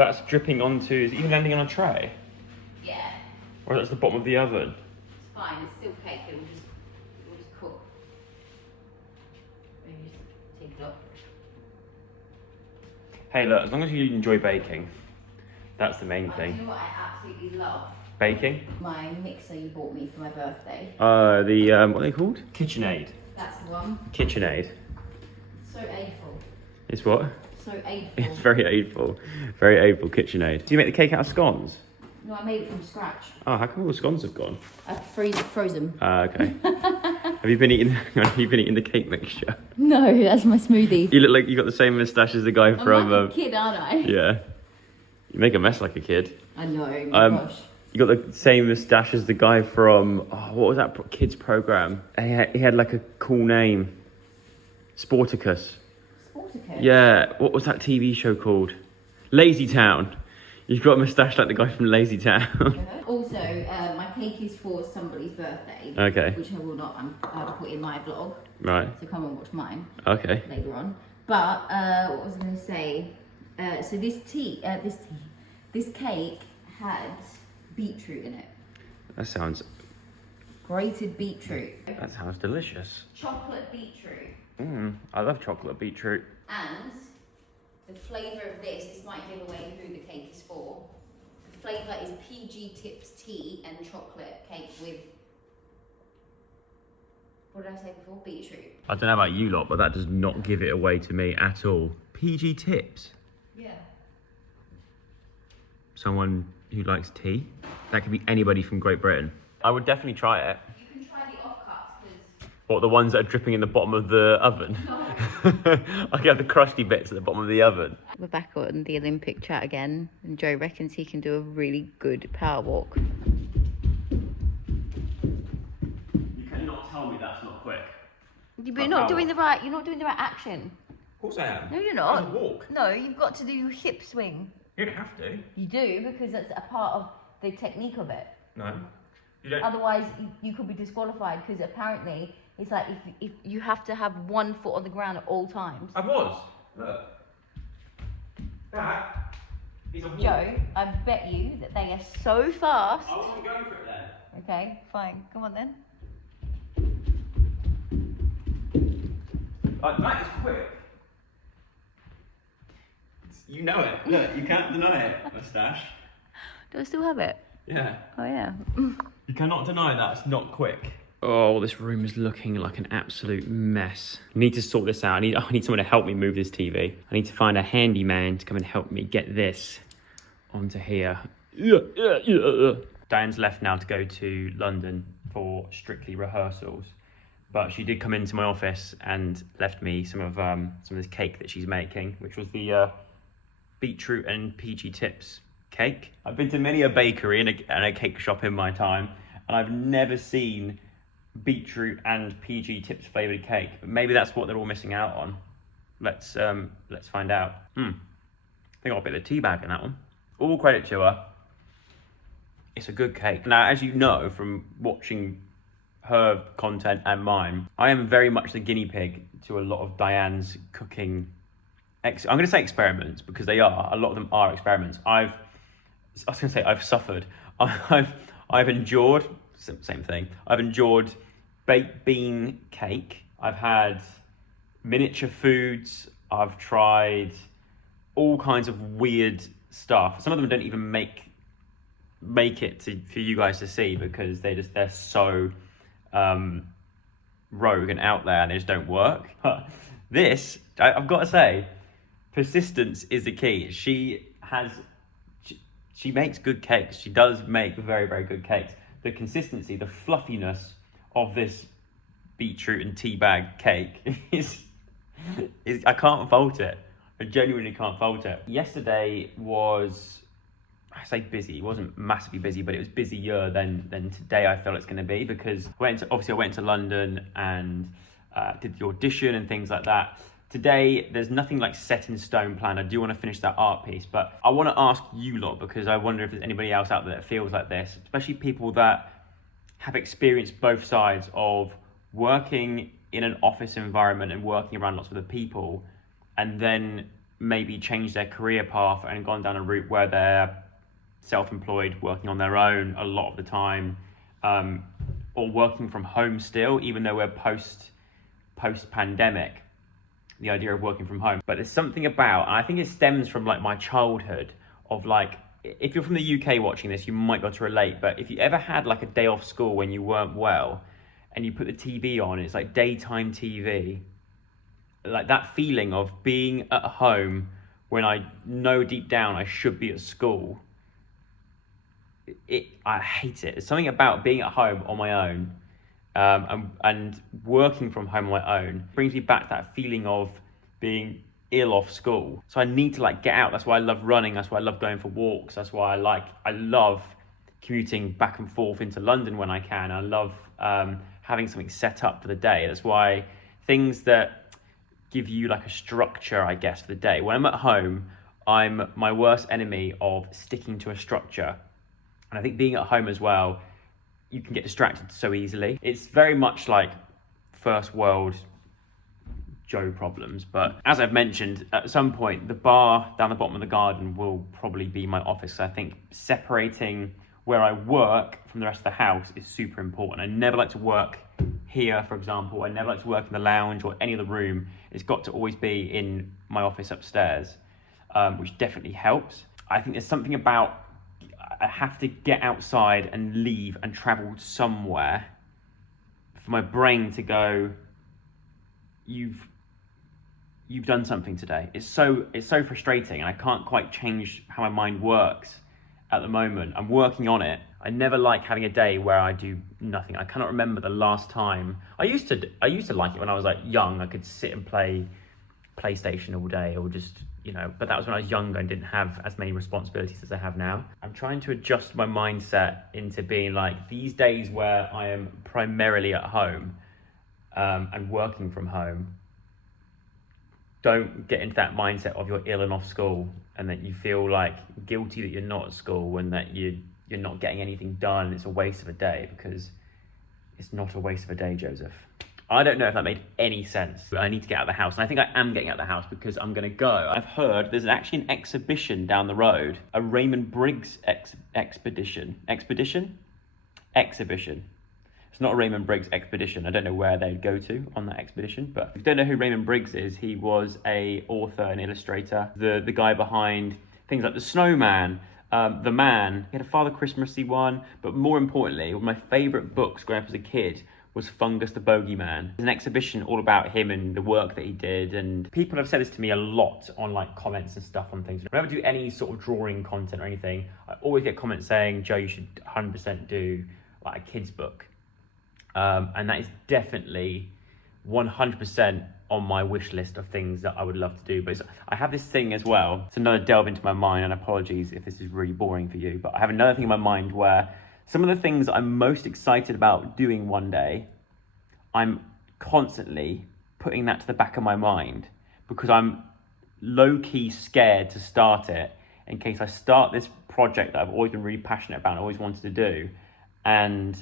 That's dripping onto, is it even landing on a tray? Yeah. Or that's the bottom of the oven? It's fine, it's still cake, it will just cook. Maybe just take it off. Hey look, as long as you enjoy baking, that's the main Do thing. you know what I absolutely love? Baking? My mixer you bought me for my birthday. What are they called? KitchenAid. That's the one. KitchenAid. So aidful. It's what? So aidful. It's very aidful. Very aidful KitchenAid. Do you make the cake out of scones? No, I made it from scratch. Oh, how come all the scones have gone? I froze them. Okay. Have you been eating the cake mixture? No, that's my smoothie. You look like you got the same moustache as the guy from. I'm like a kid, aren't I? Yeah. You make a mess like a kid. I know. Gosh. You got the same moustache as the guy from. What was that kids program? He had like a cool name. Sporticus. Sporticus? Yeah. What was that TV show called? Lazy Town. You've got a moustache like the guy from Lazy Town. Also, my cake is for somebody's birthday. Okay. Which I will not put in my vlog. Right. So come and watch mine. Okay. Later on. But what was I going to say? So this cake had beetroot in it. That sounds. Grated beetroot. That sounds delicious. Chocolate beetroot. I love chocolate beetroot. And the flavour of this might give away who the cake is for. The flavour is PG Tips tea and chocolate cake with, what did I say before? Beetroot. I don't know about you lot, but that does not give it away to me at all. PG Tips? Yeah. Someone who likes tea? That could be anybody from Great Britain. I would definitely try it. You can try the offcuts, because... What, the ones that are dripping in the bottom of the oven? No. I can have the crusty bits at the bottom of the oven. We're back on the Olympic chat again, and Joe reckons he can do a really good power walk. You cannot tell me that's not quick. You're not doing the right action. Of course I am. No, you're not. That's a walk. No, you've got to do your hip swing. You don't have to. You do, because that's a part of the technique of it. No. You don't. Otherwise, you could be disqualified, because apparently it's like if you have to have one foot on the ground at all times. I was. Look. That is a walk. Joe, I bet you that they are so fast. I wasn't going for it then. Okay, fine. Come on then. That is quick. You know it. Look, you can't deny it, moustache. Do I still have it? Yeah. Oh yeah. You cannot deny that's not quick. Oh, this room is looking like an absolute mess. I need to sort this out. I need someone to help me move this TV. I need to find a handyman to come and help me get this onto here. Diane's left now to go to London for Strictly rehearsals, but she did come into my office and left me some of this cake that she's making, which was the beetroot and PG Tips cake. I've been to many a bakery and a cake shop in my time, and I've never seen beetroot and PG Tips flavoured cake, but maybe that's what they're all missing out on. Let's find out. I think I'll bit of the tea bag in that one. All credit to her. It's a good cake. Now, as you know from watching her content and mine, I am very much the guinea pig to a lot of Diane's cooking. I'm going to say experiments, because they are. A lot of them are experiments. I've suffered. I've endured. Same thing. I've endured baked bean cake. I've had miniature foods. I've tried all kinds of weird stuff. Some of them don't even make it for you guys to see, because they're so rogue and out there, and they just don't work. This, I've got to say, persistence is the key. She makes good cakes. She does make very, very good cakes. The consistency, the fluffiness of this beetroot and tea bag cake is I can't fault it. I genuinely can't fault it. Yesterday was, I say busy, it wasn't massively busy, but it was busier than today I feel it's going to be, because I went to London and did the audition and things like that. Today, there's nothing like set in stone plan. I do want to finish that art piece, but I want to ask you lot, because I wonder if there's anybody else out there that feels like this, especially people that have experienced both sides of working in an office environment and working around lots of other people, and then maybe changed their career path and gone down a route where they're self-employed, working on their own a lot of the time, or working from home still, even though we're post-pandemic, the idea of working from home. But there's something about, I think it stems from like my childhood of like, if you're from the UK watching this, you might be able to relate, but if you ever had like a day off school when you weren't well and you put the TV on, it's like daytime TV, like that feeling of being at home when I know deep down I should be at school, I hate it. There's something about being at home on my own, and working from home on my own brings me back to that feeling of being ill off school. So I need to like get out. That's why I love running. That's why I love going for walks. That's why I love commuting back and forth into London when I can. I love having something set up for the day. That's why things that give you like a structure, I guess, for the day. When I'm at home, I'm my worst enemy of sticking to a structure. And I think being at home as well, you can get distracted so easily. It's very much like first world Joe problems. But as I've mentioned, at some point, the bar down the bottom of the garden will probably be my office. So I think separating where I work from the rest of the house is super important. I never like to work here, for example. I never like to work in the lounge or any other room. It's got to always be in my office upstairs, which definitely helps. I think there's something about, I have to get outside and leave and travel somewhere for my brain to go, you've done something today. It's so frustrating, and I can't quite change how my mind works at the moment. I'm working on it. I never like having a day where I do nothing. I cannot remember the last time. I used to like it when I was like young. I could sit and play PlayStation all day, or just, but that was when I was younger and didn't have as many responsibilities as I have now. I'm trying to adjust my mindset into being like, these days where I am primarily at home and working from home, don't get into that mindset of you're ill and off school and that you feel like guilty that you're not at school and that you're not getting anything done and it's a waste of a day, because it's not a waste of a day, Joseph. I don't know if that made any sense. I need to get out of the house, and I think I am getting out of the house because I'm going to go. I've heard there's actually an exhibition down the road, a Raymond Briggs exhibition. It's not a Raymond Briggs expedition. I don't know where they'd go to on that expedition, but if you don't know who Raymond Briggs is, he was a author and illustrator, the guy behind things like The Snowman, The Man. He had a Father Christmassy one, but more importantly, one of my favourite books growing up as a kid was Fungus the Bogeyman. There's an exhibition all about him and the work that he did, and people have said this to me a lot on like comments and stuff on things. Whenever I do any sort of drawing content or anything, I always get comments saying, Joe, you should 100% do like a kid's book. And that is definitely 100% on my wish list of things that I would love to do. But I have this thing as well. It's another delve into my mind, and apologies if this is really boring for you, but I have another thing in my mind where some of the things I'm most excited about doing one day, I'm constantly putting that to the back of my mind because I'm low-key scared to start it in case I start this project that I've always been really passionate about and always wanted to do, and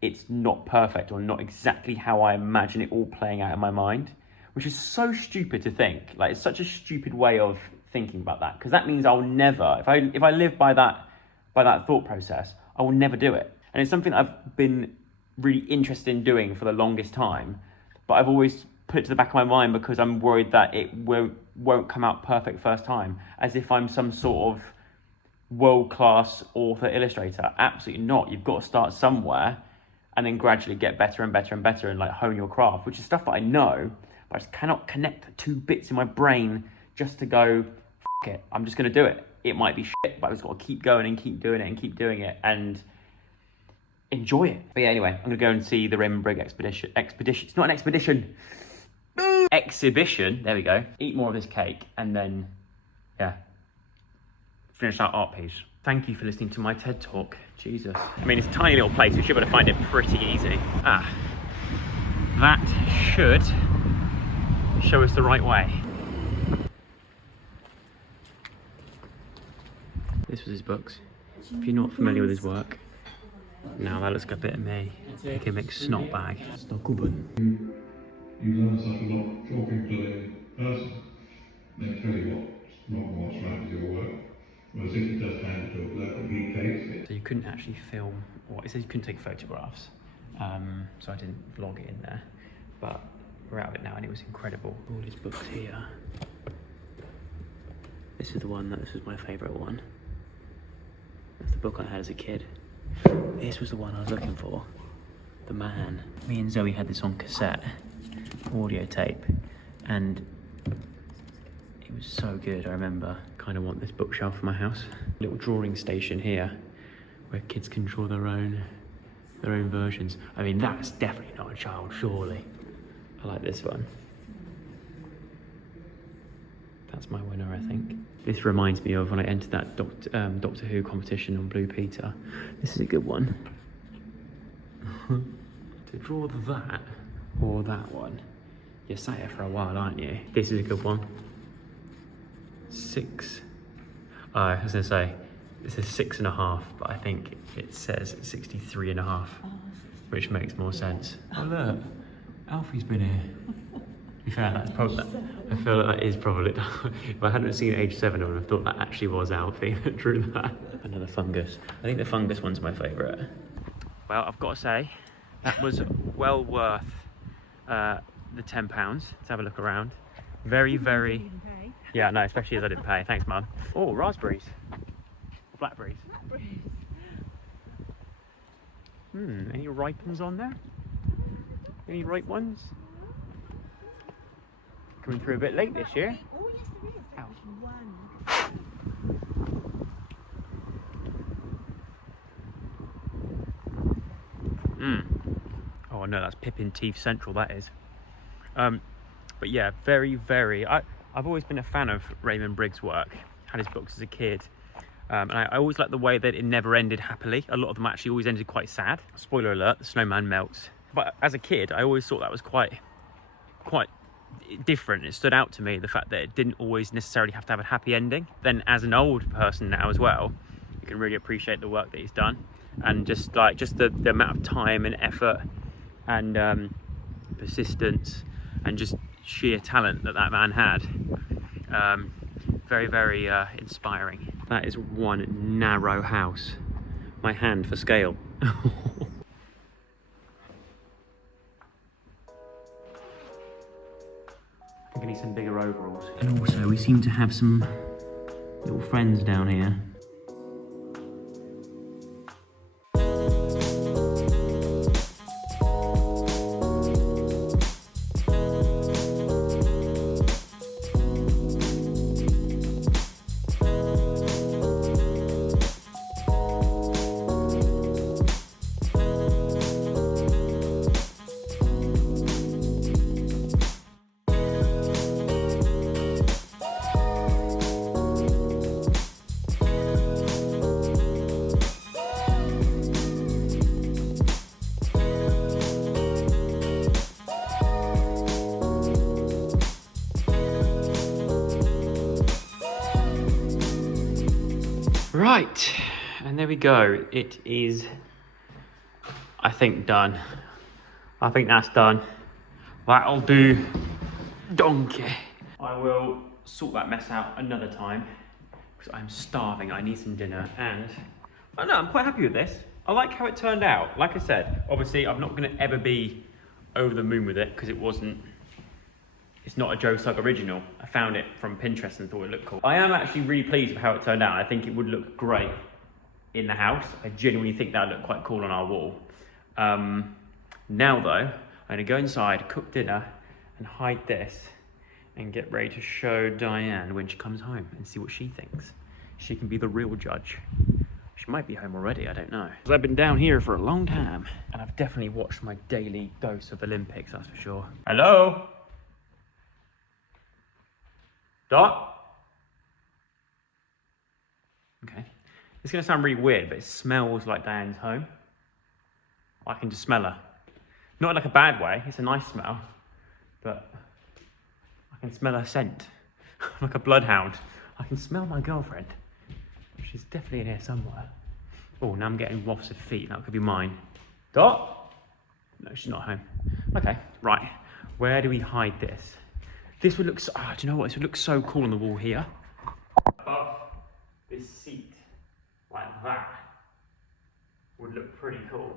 it's not perfect or not exactly how I imagine it all playing out in my mind, which is so stupid to think. Like, it's such a stupid way of thinking about that, because that means I'll never, if I live by that thought process, I will never do it. And it's something I've been really interested in doing for the longest time, but I've always put it to the back of my mind because I'm worried that it won't come out perfect first time, as if I'm some sort of world-class author illustrator. Absolutely not. You've got to start somewhere and then gradually get better and better and better and like hone your craft, which is stuff that I know, but I just cannot connect the two bits in my brain just to go, F it, I'm just going to do it. It might be shit, but I've just got to keep going and keep doing it and keep doing it and enjoy it. But yeah, anyway, I'm going to go and see the Raymond Briggs expedition. It's not an expedition. Exhibition. There we go. Eat more of this cake and then, yeah, finish that art piece. Thank you for listening to my TED Talk. Jesus. I mean, it's a tiny little place. We should be able to find it pretty easy. That should show us the right way. This was his books. If you're not familiar with his work, now that looks like a bit of me. Gimmick snot bag. You learn such a lot talking to the person. They tell you what didn't actually film, or it says you couldn't take photographs, so I didn't vlog it in there. But we're out of it now, and it was incredible. All these books here. This is the one this was my favourite one. That's the book I had as a kid. This was the one I was looking for. The Man. Me and Zoe had this on cassette, audio tape, and it was so good. I remember. Kind of want this bookshelf for my house. Little drawing station here, where kids can draw their own versions. I mean, that's definitely not a child, surely. I like this one. That's my winner, I think. This reminds me of when I entered that Doctor Who competition on Blue Peter. This is a good one. To draw that or that one, you're sat here for a while, aren't you? This is a good one. 6. I was gonna say it says 6.5, but I think it says 63.5, which makes more sense. Oh look, Alfie's been here. To be fair, that's probably. I feel like that is probably. If I hadn't seen age 7, I would have thought that actually was Alfie that drew that. Another fungus. I think the fungus one's my favourite. Well, I've got to say, that was well worth the £10 to have a look around. Very, very. Yeah, no, especially as I didn't pay. Thanks, Mum. Oh, raspberries. Blackberries. Any ripe ones on there? Any ripe ones? Coming through a bit late this year. Oh, yes, there is. Ow. Oh no, that's Pippin Teeth Central, that is. But yeah, very, very. I've always been a fan of Raymond Briggs' work. Had his books as a kid. And I always liked the way that it never ended happily. A lot of them actually always ended quite sad. Spoiler alert, the snowman melts. But as a kid, I always thought that was quite different. It stood out to me, the fact that it didn't always necessarily have to have a happy ending. Then as an old person now as well, you can really appreciate the work that he's done. And just the amount of time and effort and persistence and just sheer talent that man had. Very, very inspiring. That is one narrow house. My hand for scale. I think I need some bigger overalls. And also, we seem to have some little friends down here. Right, and there we go. It is, I think, done. I think that's done. That'll do, donkey. I will sort that mess out another time because I'm starving. I need some dinner, and I don't know, I'm quite happy with this. I like how it turned out. Like I said, obviously, I'm not going to ever be over the moon with it because it's not a Joe Sugg original. I found it from Pinterest and thought it looked cool. I am actually really pleased with how it turned out. I think it would look great in the house. I genuinely think that would look quite cool on our wall. Now though, I'm gonna go inside, cook dinner, and hide this, and get ready to show Dianne when she comes home and see what she thinks. She can be the real judge. She might be home already, I don't know. 'Cause I've been down here for a long time, and I've definitely watched my daily dose of Olympics, that's for sure. Hello? Dot? Okay. It's going to sound really weird, but it smells like Dianne's home. I can just smell her. Not in like a bad way, it's a nice smell, but I can smell her scent. Like a bloodhound. I can smell my girlfriend. She's definitely in here somewhere. Oh, now I'm getting wafts of feet, that could be mine. Dot? No, she's not home. Okay, right. Where do we hide this? This would look so, do you know what? This would look so cool on the wall here. Above this seat, like that. would look pretty cool.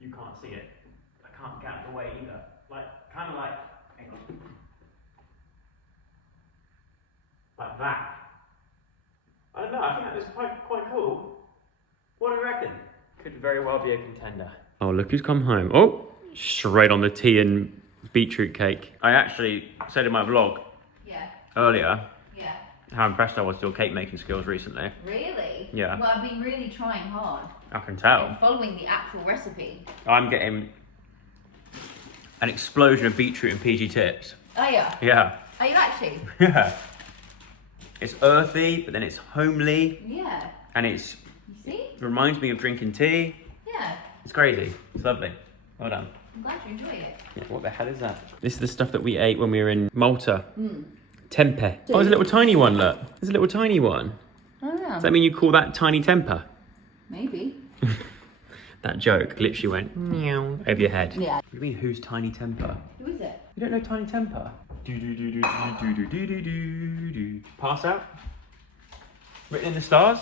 You can't see it. I can't get out of the way either. Like, kind of like, hang on. Like that. I don't know, I think that looks quite cool. What do you reckon? Could very well be a contender. Oh, look who's come home. Oh, straight on the tea and beetroot cake. I actually said in my vlog earlier how impressed I was with your cake making skills recently. Really? Yeah. Well, I've been really trying hard. I can tell. I'm following the actual recipe. I'm getting an explosion of beetroot and PG tips. Oh yeah? Yeah. Are you actually? Yeah. It's earthy, but then it's homely. Yeah. And it's... You see? It reminds me of drinking tea. Yeah. It's crazy. It's lovely. Well done. I'm glad you enjoy it. Yeah, what the hell is that? This is the stuff that we ate when we were in Malta. Mm. Tempeh. Oh, there's a little tiny one, look. There's a little tiny one. Oh yeah. Does that mean you call that tiny temper? Maybe. That joke literally went meow over your head. Yeah. What do you mean, who's tiny temper? Who is it? You don't know tiny temper? Pass out? Written in the stars?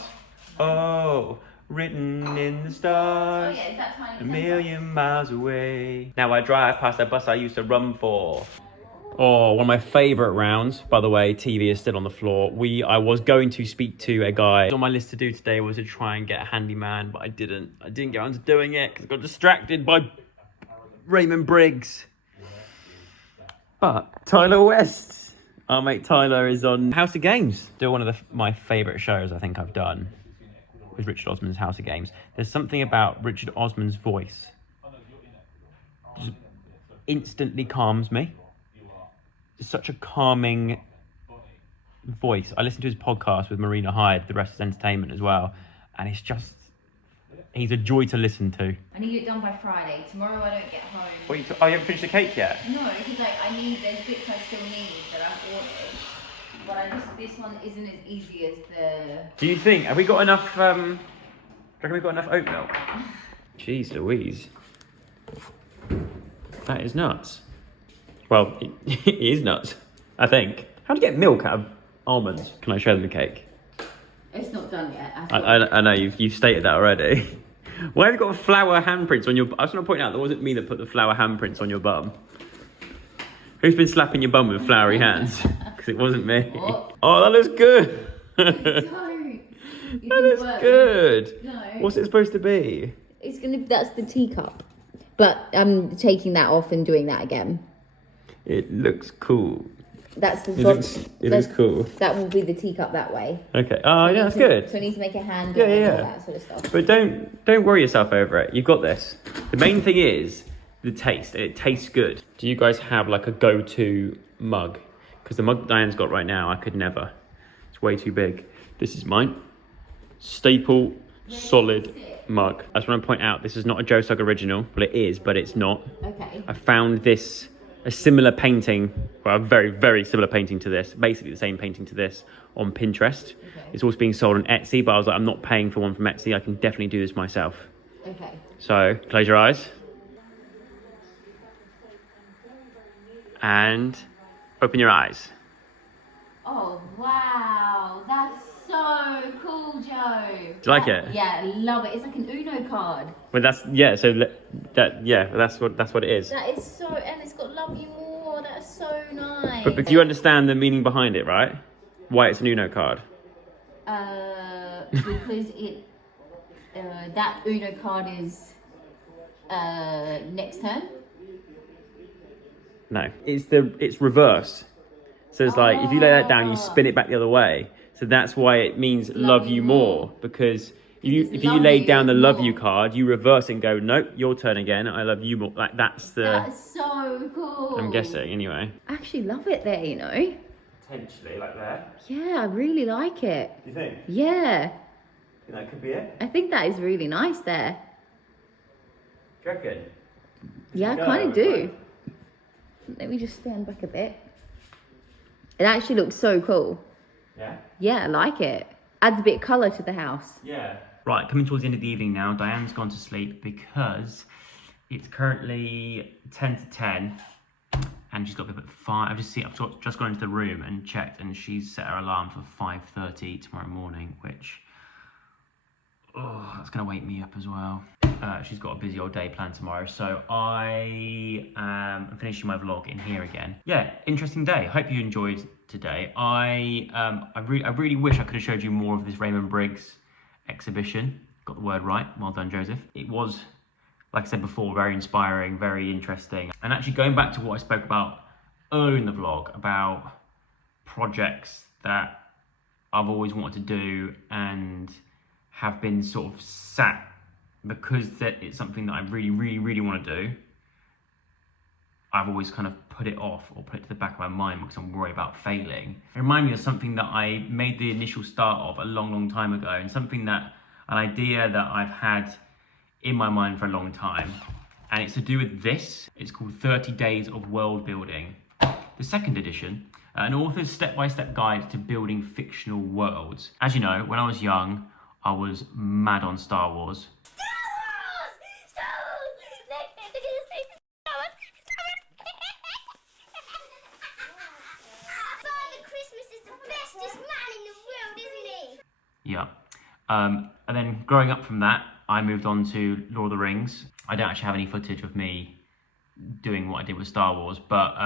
Oh, written in the stars. Oh yeah, is that tiny A million miles away. Now I drive past that bus I used to run for. Oh, one of my favourite rounds. By the way, TV is still on the floor. I was going to speak to a guy. On my list to do today was to try and get a handyman, but I didn't. I didn't get around to doing it because I got distracted by Raymond Briggs. But Tyler West, our mate Tyler, is on House of Games. Still one of my favourite shows I think I've done with Richard Osman's House of Games. There's something about Richard Osman's voice. Just instantly calms me. It's such a calming voice. I listened to his podcast with Marina Hyde, The Rest is Entertainment as well. And it's just, he's a joy to listen to. I need it done by Friday. Tomorrow I don't get home. What you oh, you haven't finished the cake yet? No, because there's bits I still need that I've ordered. But this one isn't as easy as the... Do you think, have we got enough, do you reckon we've got enough oat milk? Jeez Louise. That is nuts. Well, it is nuts, I think. How do you get milk out of almonds? Can I show them the cake? It's not done yet. I know, you've stated that already. Why have you got flower handprints on your... I just want to point out, that wasn't me that put the flower handprints on your bum. Who's been slapping your bum with flowery hands? Because it wasn't me. What? Oh, that looks good. Don't. That looks good. No. What's it supposed to be? That's the teacup. But I'm taking that off and doing that again. It looks cool. That's the It looks cool. That will be the teacup that way. Okay. Oh, yeah, that's good. So I need to make a handle Yeah. and all that sort of stuff. But don't worry yourself over it. You've got this. The main thing is the taste. It tastes good. Do you guys have like a go-to mug? Because the mug Diane's got right now, I could never. It's way too big. This is mine. Staple, solid mug. I just want to point out, this is not a Joe Sugg original. Well, it is, but it's not. Okay. I found this, a similar painting, well, a very, very similar painting to this, basically the same painting to this, on Pinterest. Okay. It's also being sold on Etsy, but I was like, I'm not paying for one from Etsy. I can definitely do this myself. Okay. So, close your eyes. And open your eyes. Oh, wow. That's so cool, Joe. Do you like it? Yeah, I love it. It's like an Uno card. Well, that's, yeah, so that's what it is. That is so, and it's got love you more. That's so nice. But do you understand the meaning behind it, right? Why it's an Uno card? Because that Uno card is next turn. No, it's reverse. So it's like, if you lay that down, you spin it back the other way. So that's why it means love you more. Because if you lay down the love you card, you reverse and go, nope, your turn again. I love you more. Like that's so cool. I'm guessing anyway. I actually love it there, you know. Potentially, like there. Yeah, I really like it. Do you think? Yeah. Think that could be it? I think that is really nice there. Do you reckon? Yeah, I kind of do. Let me just stand back a bit. It actually looks so cool. Yeah? Yeah, I like it. Adds a bit of colour to the house. Yeah. Right, coming towards the end of the evening now. Diane's gone to sleep because it's currently 10 to 10 and she's got up at 5. I've just gone into the room and checked and she's set her alarm for 5:30 tomorrow morning, which... Oh, that's gonna wake me up as well. She's got a busy old day planned tomorrow, so I am finishing my vlog in here again. Yeah, interesting day. Hope you enjoyed today. I really wish I could have showed you more of this Raymond Briggs exhibition. Got the word right. Well done, Joseph. It was, like I said before, very inspiring, very interesting. And actually going back to what I spoke about earlier in the vlog about projects that I've always wanted to do and have been sort of sat because that it's something that I really want to do. I've always kind of put it off or put it to the back of my mind because I'm worried about failing. It reminded me of something that I made the initial start of a long time ago, and something that, an idea that I've had in my mind for a long time. And it's to do with this. It's called 30 Days of World Building. The second edition, an author's step-by-step guide to building fictional worlds. As you know, when I was young, I was mad on Star Wars. Yeah. And then growing up from that, I moved on to Lord of the Rings. I don't actually have any footage of me doing what I did with Star Wars, but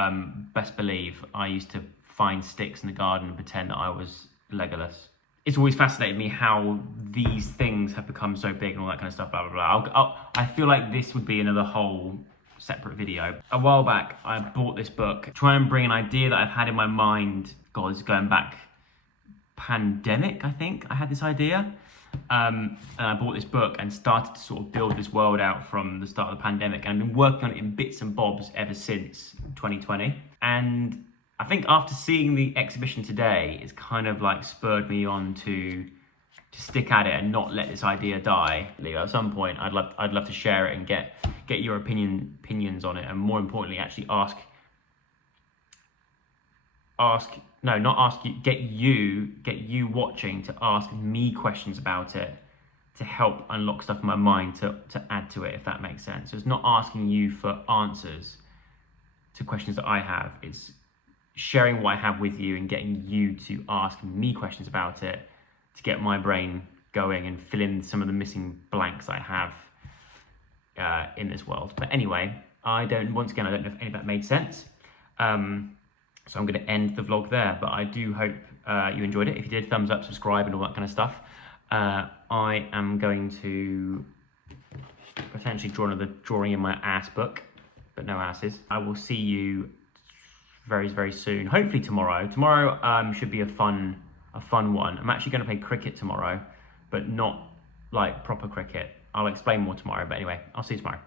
best believe I used to find sticks in the garden and pretend that I was Legolas. It's always fascinated me how these things have become so big and all that kind of stuff, blah, blah, blah. I feel like this would be another whole separate video. A while back, I bought this book, try and bring an idea that I've had in my mind. God, it's going back pandemic, I think I had this idea. And I bought this book and started to sort of build this world out from the start of the pandemic. And I've been working on it in bits and bobs ever since 2020. And I think after seeing the exhibition today, it's kind of like spurred me on to stick at it and not let this idea die. At some point, I'd love to share it and get your opinions on it, and more importantly, actually get you watching to ask me questions about it to help unlock stuff in my mind to add to it, if that makes sense. So it's not asking you for answers to questions that I have. It's sharing what I have with you and getting you to ask me questions about it to get my brain going and fill in some of the missing blanks I have in this world. But anyway, once again, I don't know if any of that made sense. So I'm going to end the vlog there, but I do hope you enjoyed it. If you did, thumbs up, subscribe, and all that kind of stuff. I am going to potentially draw another drawing in my ass book, but no asses. I will see you very soon. Hopefully tomorrow. Tomorrow should be a fun one. I'm actually going to play cricket tomorrow, but not like proper cricket. I'll explain more tomorrow. But anyway, I'll see you tomorrow.